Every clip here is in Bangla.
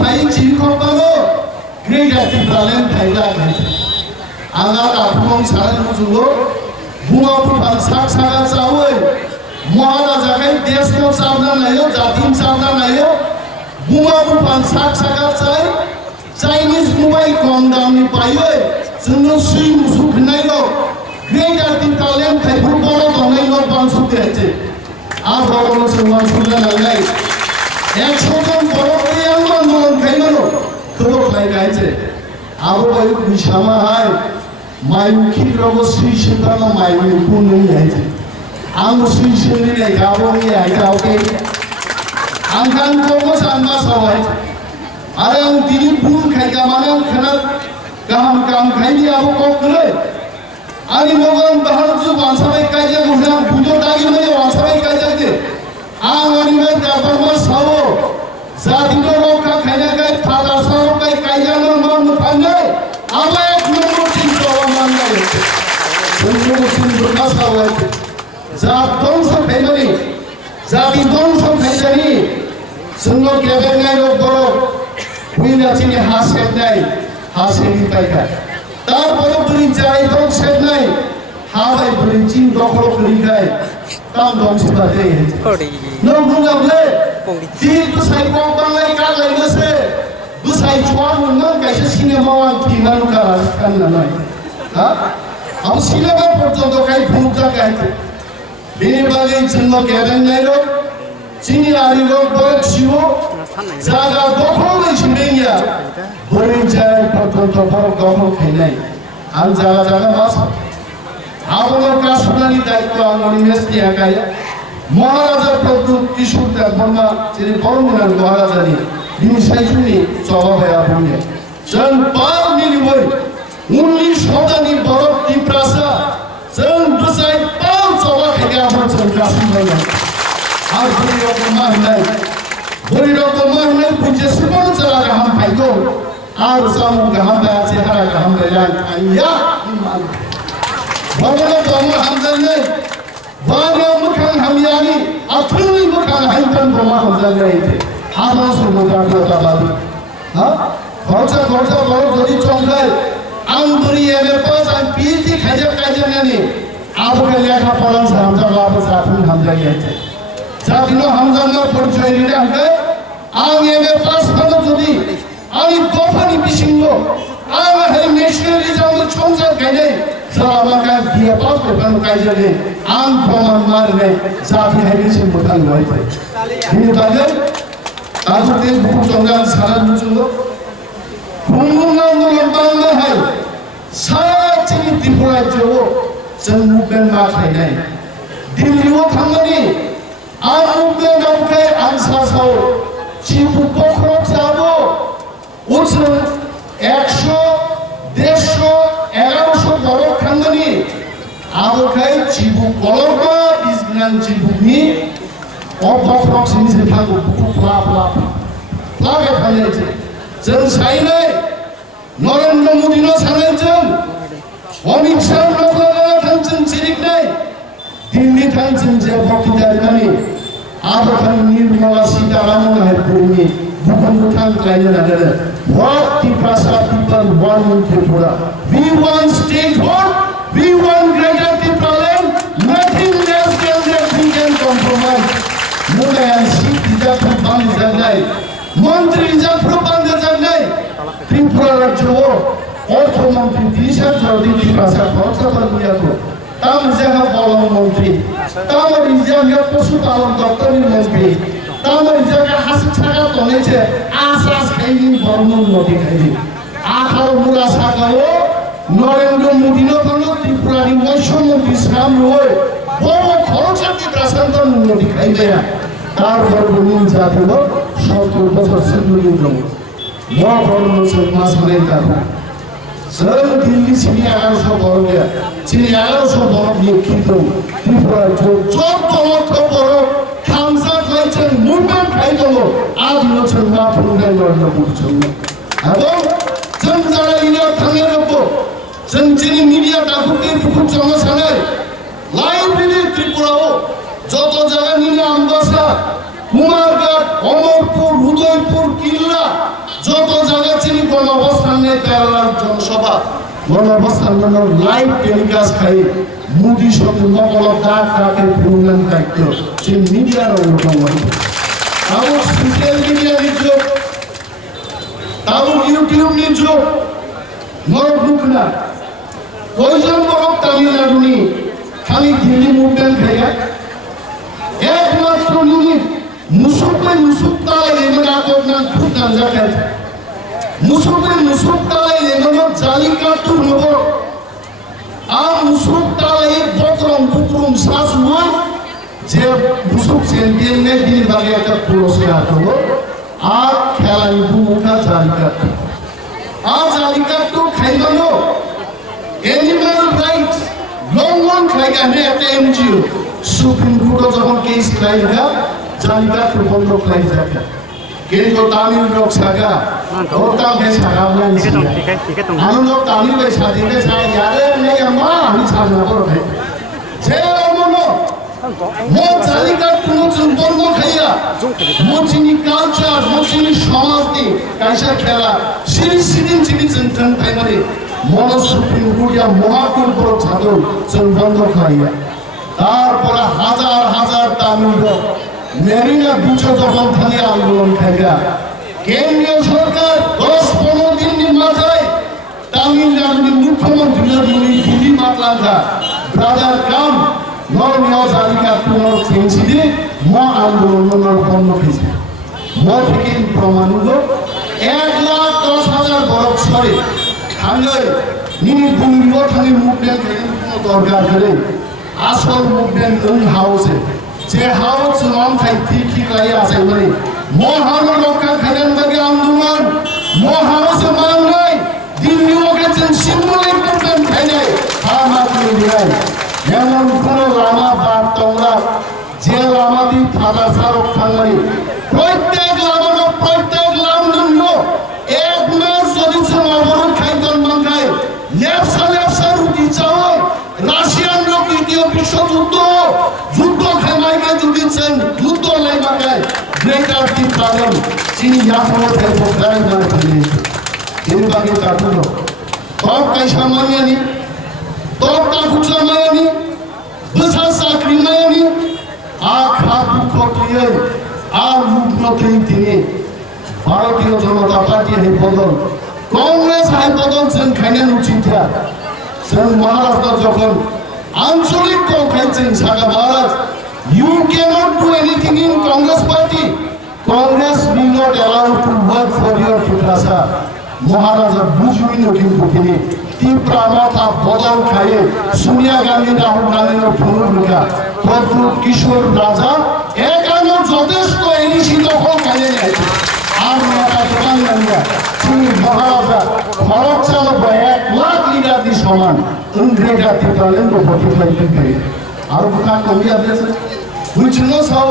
भाई चिरखबानो ग्रेटर टिप्रालेन थाइला गाइजे आंगा दाफुं सारा मुजुलो बुङाफोर साग सागा चावै महाराजाखाय देशखौ चावना लायो जातिन चावना लायो बुङाफोर साग सागा चाय चाइनीज मबाइल कम दामनि बायो जोंनो सुइ मुसु खनायलो ग्रेटर टिप्रालेन थाइफोर बर' दंनायलो बांसु देहायजे आबावनो सोंवा सुना लांनाय 100 জন বড় প্রিয়াঙ্গ আন্দোলন খাইলো খবর খাই গাইছে আবো ভাই বিশামা হাই মাইমুখি রব শ্রী সিংহালা মাইমু পুনু গাইছে আং শ্রী সিংনি নাই গাবনি আইতা ওকে আংকান কোমো সানমা সবাই আরে আং দিনি পুন খাইগা মানে খানা গাহাম কাম খাইনি আবো ককলে আনি মগন বাহার জু বানসাবাই কাইজা গুনা বুজো দাগি মানে বানসাবাই কাইজা দে आं अनिमेल दाबरमा सावो जातिनो रखा खायनाय फादा सावबाय कायजानो मान फाननो आबाय नमो चिन्तो माननाय जोंनो चिन्तो सावबाय जात दंस फायनाय जाति दंस फायनाय जोंनो केबेनाय बर' हुइनाथिनि हासेबनाय हासेनि पायखा तारपरे बुरि जाय दं सेबनाय हाबाय बुरि चिन दखल खुलिखाय काम दं सेबादे नों बुङाब्ले जि बुसाय बांलाय गालाय गोसे बुसाय चुवा मोननो गायसे सिनेमा आं फिनानु काननाय हा आव सिनेमा पर्यन्त गाय भुजा गायते बेनि बागै जोंनो गेबेंनायलो जोंनि आरिलो बयसिबो जागा दखलै सिंदेनिया बोरै जाय पर्यन्त भारत दखल खायनाय आं जागा जागा मास आबोनो कासुनानि दायित्व आं अनिमेसनि आखाय महाराजा प्रद्युत किशोर देव बर्मा जेरै बरमुनान महाराजानि बिनि सायजुनि जवाबाया बुङो जों बार मिनिबै उननि सदानि बरफ दिप्रासा जों बुजाय पाव जवा खायगाफोर जों गासिबो आरो बोरै रकम मा होननाय बुजेसेबां जारा गाहाम फायगौ आरो जामुं गाहाम बाया जेहारा गाहाम रायलाय आइया इमान बाबा बाबा हमजाने बाबा मुखान हमियानी अथुनी मुखान हाइतन बमा हमजाने थे आमा सुमुद्रा को बाबू हाँ खर्चा बड़ो जल्दी चौंकाय आम बुरी है मेरे पास आम पीती खजा नहीं आप के लेखा पढ़न से हम जब आप साथन हमजाने थे जातिनो हमजाने परिचय नहीं हमके आम ये मेरे पास बनो जल्दी आमी दोफानी बिशिंगो आम है नेशनलिज्म को चौंका कहने सामाका दिया पास को बन कायजले आम प्रमाण मारने जाति है से मुताल हुआ है ये बागे आज के बुक चंगान सारा मुझको घुमना मुलंबांग है सारा चीज दिखला जो जन्मुबेन मार है दिल्ली वो थांगनी आमुबेन नौके आंसा साव चिबु पोखरो चाबो उस 100 बड़ो खांगनी आबोखाय चिबु कलरबा बिजनान चिबुनि अफाफ्रक्सनि से थांगो प्ला प्लागे फानैजे जों सायनाय नरेन्द्र मोदीनो सानैजों अमित शाह नखलाना थांजों जिरिकनाय दिल्ली थांजों जे भक्तिदारिमानि आबोखाय निर्मला सीतारामन हायपुरनि भूखंड थांग लायनो नागिरो What Tiprasa people want in Tripura? We want statehood, we want greater Tripuran, nothing less than that we can compromise. Mula and Sikh Dijapur Band Janai, Mantri Dijapur Band Janai, Tripura Rajyo, Ortho Mantri Disha Jodi Tiprasa Kotsa Bandiyato, Tam Jaha Palam Mantri, Tam Rijaya Posu Palam Dr. Mantri, Tam Rijaya Hasitara Toneche, Asas Kaini Bormon Noti Kaini, Akar Mula Sakalo, Narendra Modi নকলো Tripurari বৈষম্যটি ইসলাম রয়ে বড় খরচাটি প্রাসান্তর উন্নতি খাইবে না তার বর্বনীন জাতিল 70 বছর সিন্ধুলি গ্রহ মহাবর্ণ মাস নেই তার সব দিল্লি চিনি 1100 বড় চিনি 1100 বড় লিখিত ত্রিপুরা 14 লক্ষ বড় খামসা খাইছেন মুভমেন্ট খাইল আজ বছর না পুরুলাই লড়না করছেন এবং जों जारा इन्डिया थांनो रब्बो जों जिनि मीडिया दाफुके बुखु जमा सानै लाइब्रेरी त्रिपुराओ जत जागा निना आमबासा कुमारघाट अमरपुर उदयपुर किल्ला যত জায়গা চিনি গণঅবস্থান নেই প্যারালাল জনসভা গণঅবস্থান লাইভ টেলিকাস্ট খাই মোদি সঙ্গে নকল ডাক ডাকের প্রোগ্রাম দায়িত্ব সে মিডিয়ার অন্যতম তাও সোশ্যাল মিডিয়া নির্যোগ তাও ইউটিউব নির্যোগ নরক না কয়জন বড় তামিলনাড়ু নি খালি দিল্লি মুভমেন্ট খাইয়া একমাত্র নিমিত মুসুক তালাই এমন আগনা খুদান জায়গায় মুসুক তালাই এমন জালি কাটু নব আর মুসুক তালাই বকরম সাসময় যে মুসুক চ্যাম্পিয়ন নে দিন বাগে একটা পুরস্কার হলো আর খেলাই ভূমিকা জালি কাটু আর জালি কাটু খাইবানো এনিম্যাল রাইটস লঙ্ঘন খাইগা নে একটা এনজিও সুপ্রিম কোর্ট যখন কেস খাইগা জালিকা বন্ধ খাই যাকা কিন্তু তামিল লোক সাগা ওটা বেশ সাগাবলে আনন্দ তামিল বেশ সাজিতে চাই यारे নেই আমা আমি ছাড়না করো ভাই যে মনো মো জালিকা বন্ধ খাইয়া মোচিনি কালচার মোচিনি সমাজটি কাইসা খেলা সিরিন জনতন তাইমারে মনো সুপ্রিম কোর্ট या মহাকুল বড় ছাত্র বন্ধ খাইয়া তারপর হাজার হাজার তামিল লোক মেরিনা বুঝো যখন থানে আন্দোলন খাইয়া কেন্দ্রীয় সরকার 10-15 দিন মাথায় তামিলনাড়ুর মুখ্যমন্ত্রী দিল্লি মাতলাঙ্গা ব্রাদার কাম নরমিয়া জালিকা পুনর চেঞ্জিয়ে ম আন্দোলনের বন্ধ হয়েছে ম থেকে প্রমাণিত 1,10,000 বরফ সরে থাঙ্গায় নিনি ভূমিও থানি মুভমেন্ট দরকার করে আসল মুভমেন্ট হাউসে যে হাউস নাম খাই ঠিক লাই আছে মানে মহানগর রক্ষা খাইলেন বাকি আন্দোলন মহাউসে মান নাই দিল্লি ওকেছেন সিম্বলিক মুভমেন্ট খাই নাই আমাকে দিলাই এমন কোন লামা বাদ তোমরা যে লামাদি থাকা সারক খাঙ্গারি প্রত্যেক লামদুন্য এক মাস যদি অবরোধ খাইতন বাঙ্গায় লেফসা রুটি চাওয়ায় রাশিয়ান লোক দ্বিতীয় বিশ্বযুদ্ধ যুদ্ধ খেমাইকে জুড়িয়েছেন যুদ্ধ লাইবাগায় গ্রেটার টি প্রবলেম চিনি ইয়াফো ফেরবো গায় মানে ফেলিয়েছে এর বাকি কাটুলো তব কাইসা মানিয়ানি তব কাকুচা মানিয়ানি বসা চাকরি মানিয়ানি আখা দুঃখ তুই আর মুখ্যমন্ত্রী তিনি ভারতীয় জনতা পার্টি হে বদল কংগ্রেস হাই বদল সেন খাইনেন উচিত মহারাষ্ট্র যখন আঞ্চলিক দল খাইছেন সাগা মহারাজ you cannot do anything in Congress party Congress will not allow to work for your পিপাসা মহারাজা বুঝবেন কিন্তু তিনি তীব্র মাথা বদল খাইয়ে সোনিয়া গান্ধী রাহুল গান্ধীর ভূমিকা প্রভু কিশোর রাজা একানো যথেষ্ট এনিসি দখল খাইয়ে গেছে আর মাথা দোকান গান্ধীরা তিনি মহারাজা খরচ চালক 1 লাখ লিটার দি সমান গ্রেটার টি প্রবলেম প্রতিফলিত করে আর কথা কমিয়া দিয়েছে which knows how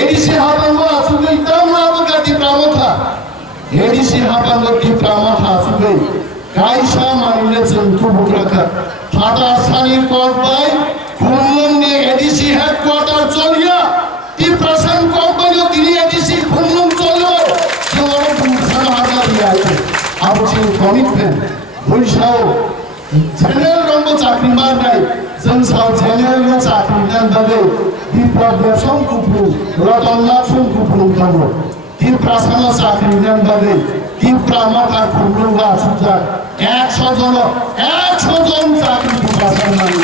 এডিসি হাবাঙ্গ আসুগে ইতাম নাবগা টি প্রামথা এডিসি হাবাঙ্গ টি প্রামথা আসুগে কাইসা মারিলেছেন তুবুকরাখা ফাদা সানির কলপাই খুলন নে এডিসি হেডকোয়ার্টার চলিয়া টি প্রশাসন কোম্পানি তিনি এডিসি খুলন চলো তোমার পুরসান হাজার দিয়া আছে আবছি কমিটমেন্ট বৈশাও জেনারেল রঙ্গ চাকরি মার নাই জনসাও জেনারেল চাকরি দেন দাবে বিপ্লব দেশম কুপু রতননাথ সুন কুপু থামো তিন প্রাসান চাকরি দেন দাবে তিন প্রামাতা খুলুঙ্গা সুজা 100 জন চাকরি প্রাসান মানে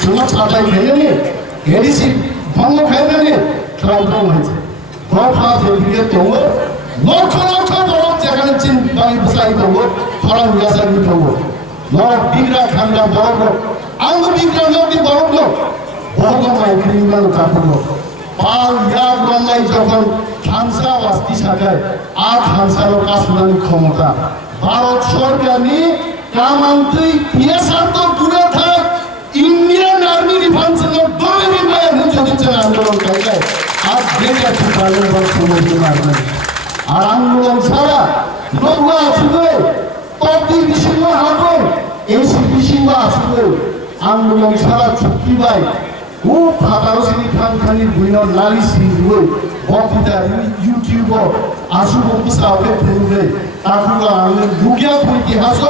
তোমার ছাতাই খেলে এডিসি ভঙ্গ খাইবে নে ট্রাইবল হয়েছে প্রফা যেদিকে তোমার লক্ষ লক্ষ বরফ যেখানে চিন বাড়ি বসাই দেবো ফরান গাছাই দেবো লক ডিগরা খান্ডা বরফ আঙ্গু ডিগরা নদী বরফ লোক ভগমাই ক্রিমিনাল কাপড় পাল ইয়াদ রঙ্গাই যখন খানসা ওয়াস্তি শাখায় আর খানসারও কাশমানি ক্ষমতা ভারত সরকার নিয়ে কামান্ত্রী পিএসআর তো দূরে থাক ইন্ডিয়ান আর্মি রিফান্সের দলে নিবায় যদি আন্দোলন করে আর দেখে পারেন বা সমুদ্র মারবেন আর আন্দোলন ছাড়া নৌকা আসবে প্রতি বিশিন্ন হবে এসি বিশিন্ন আসবে আন্দোলন ছাড়া চুক্তি পাই ও ফাটারো সিনি ফানখানি বুইন লালি সিংগুই বক্তৃতা ইউটিউব আসু বকু সাবে ফুলবে তাকু가 আঙ্গে দুকিয়া ইতিহাস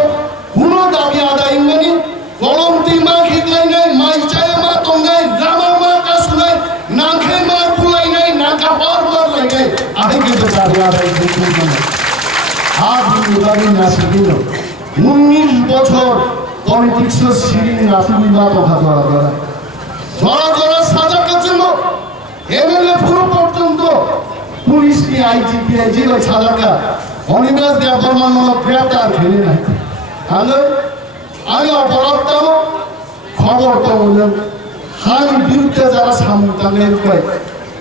কোনো দাবি আদায় মানি গরম তিমা খিকলাইনাই মাইচায়া মা তঙ্গাই লামা মা কাসুনাই নাংখে মা পুলাইনাই নাকা বার বার লাগাই আগে কিন্তু দাবি আদায় করতে না আজ উদাহরণ নাসিদিন 19 বছর পলিটিক্স সিরিং নাসিদিনা কথা বলা জড়া জড়া সাজার জন্য এমএলএ পুরো পর্যন্ত পুলিশ কি আইজিপি জেলে সাজাকা অনিবাস দেয়া বর্মান গ্রেপ্তার ফেলে নাই তাহলে আমি অপরাধটাও খবর তো বললাম হানি বিরুদ্ধে যারা সামনে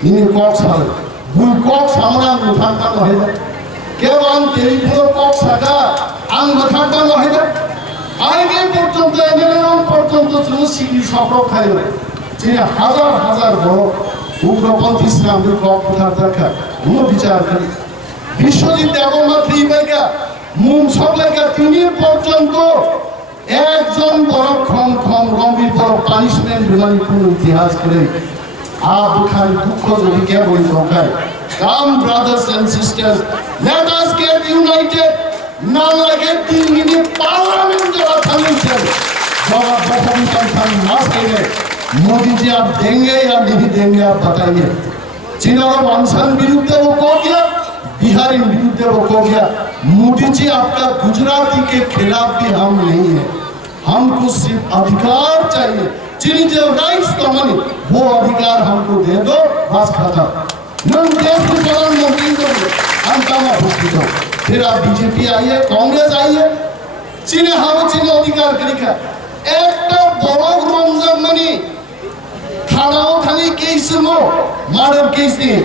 ইনি কক সালে ভুল কক সামরাং উঠানটা হয়ে যায় কেউ আন টেলিফোন কক সাকা আং উঠানটা হয়ে যায় আগে পর্যন্ত এমএলএ পর্যন্ত সিটি সফর খাই যিনি হাজার হাজার বড় উগ্রপন্থী ইসলামের কক উঠার দেখা কোনো বিচার করি বিশ্বজিৎ দেবমাত্রী বাইকা মুম সবলাইকা তিনি পর্যন্ত একজন বড় ক্ষম রবির বড় পানিশমেন্ট বিমানী কোন ইতিহাস করে আবখান দুঃখ যদি কে বই দরকার come brothers and sisters let us get united না লাগে 3 মিনিট পার্লামেন্ট যারা থামিয়েছেন जवाब बखरी का मास देंगे मोदी जी आप देंगे या नहीं देंगे आप बताइए चीन और अनशन विरुद्ध वो को गया बिहारी विरुद्ध वो को गया मोदी जी आपका गुजराती के खिलाफ भी हम नहीं है हमको सिर्फ अधिकार चाहिए चीनी जो राइट्स तो मनी वो अधिकार हमको दे दो बस खत्म नन देश के प्रधानमंत्री को हम काम हो फिर आप बीजेपी आइए कांग्रेस आइए चीने हम चीने अधिकार करेगा একটা বড় রমজান মানে থানাও থানি কেস নো মার্ডার কেস নিয়ে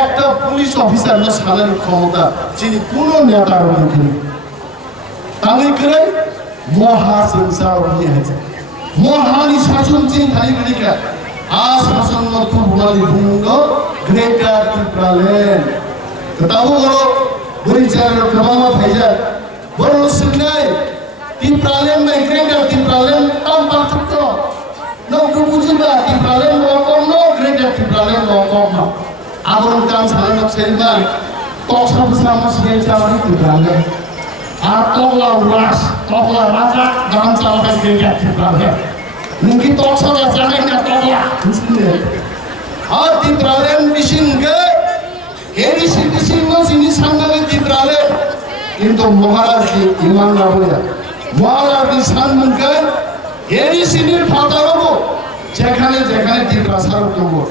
একটা পুলিশ অফিসার না সাধারণ ক্ষমতা যিনি কোনো নেতার মুখে তাহলে করে মহা সংসার হয়ে আছে মহানি শাসন চিন থানি করিকা আ শাসন তো বলি ভঙ্গ গ্রেটার টিপ্রালেন তাও বড় পরিচয় প্রমাণ হয়ে যায় বড় Sinai Tipralen mai greater Tipralen tanpa tukar. No kebujuba Tipralen lokom no greater Tipralen lokom no. Abang kan sahaja seriban. Tok sama sekali cawari Tipralen. Atoklah ulas, toklah raja jangan sampai greater Tipralen. Mungkin tok sama jangan toklah. Tipralen bisin ke? Ini bisin mas ini sangat Tipralen. Itu Maharaj di Imam Nawawi. Maharaj সানমুখের এরি সিনির ফাটারবো যেখানে যেখানে তীব্রাসার করবো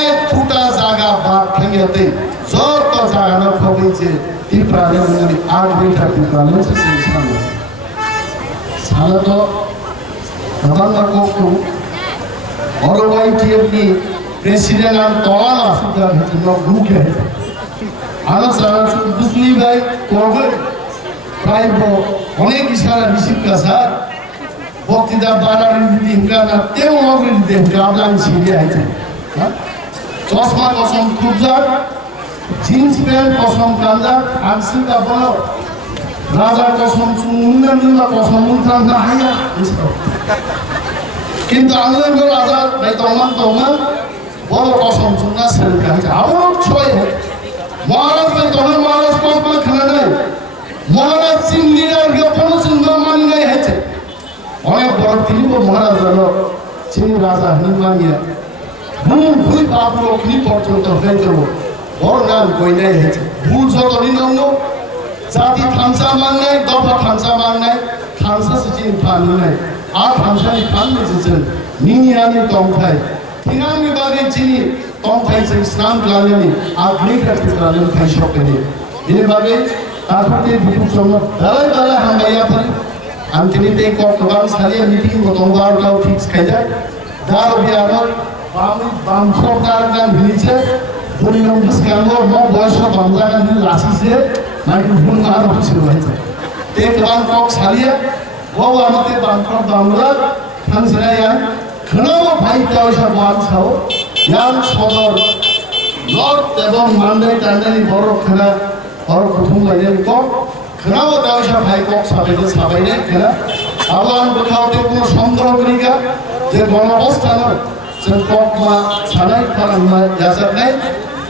এক ফুটা জায়গা বাদ ভেঙেতে যত জায়গা না খবেছে তীব্রালের মনে আট বেটা তীব্রালের সেই সামনে সারা তো প্রধানমন্ত্রী কোকু অরবাই টিএপি প্রেসিডেন্ট আর তলান আসুদা ভিতর গ্রুপে আনা সারা বুঝলি ভাই করবে প্রায় অনেক ইশারা রিসিভ কাছে বক্তৃতা বানার দিনকা না তেও নগরী দিনকা আবলান ছিড়ে আছে চশমা কসম খুবজার জিন্স প্যান্ট কসম কান্দার আনসিকা বলো রাজা কসম সুন্দর কসম উল্টান না হাইয়া কিন্তু আনলেন রাজা ভাই তমান বড় কসম সুন্দর সেলকা আছে আবার ছয় মহারাজ ভাই তখন মহারাজ কল্পনা খানা নেই মহারাজ সিং লিডার কোনো সুন্দর মান গাই হয়েছে অনেক বড় তিনি মহারাজ হলো চিনি রাজা হিমানিয়া ভুল বাবু অগ্নি পর্যন্ত হয়ে যাব বড় নাম কইনাই হয়েছে ভুল যত নিনঙ্গ জাতি থামসা মান নাই দফা থামসা মান নাই থামসা সিচিন ফান নাই আর থামসানি ফান নেছেন নিনিয়ানি তংথাই থিনামি বাগে চিনি তংথাই সে স্নান প্লানেনি আর গ্রেটার প্লানেন খাই সপেনি ইনি বাগে তারপরে বিপুল চন্দ্র বেলায় বেলায় হাঙ্গাইয়া পারি আমি তিনি এই কর্তবান সারিয়ে মিটিং মতঙ্গারটাও ঠিক খাই যায় দাও বিয়ার বাম সরকার গান ভিড়ছে পরিণাম ডিসকাউন্ট বয়স বাংলা গান লাসিছে নাকি ভুল আর ছিল হয়েছে এক বাম কক সারিয়ে ও আমাদের বামকর বাংলা থানসরাইয়া খনাও ভাই পয়সা বান ছাও ইয়ান সদর নর্থ এবং মান্ডাই টান্ডানি বড় খেলা और प्रथम लाइन को खराब दावशा भाई को साबे साबाइने खेला आवान बखावते কোনো সন্দেহ করিকা जे गणअवस्थानाव जों ककमा सानाय खालामनाय याजाबनाय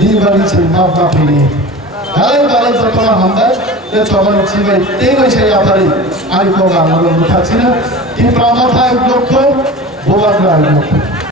बिबारनि जों मावना फैयो गालाय गालाय जथना हामबाय बे सबानि सिबाय तेगैसे आफारि आंखौ गामोन मुथासिनो कि प्रामाथाय लक्ष्य भगवान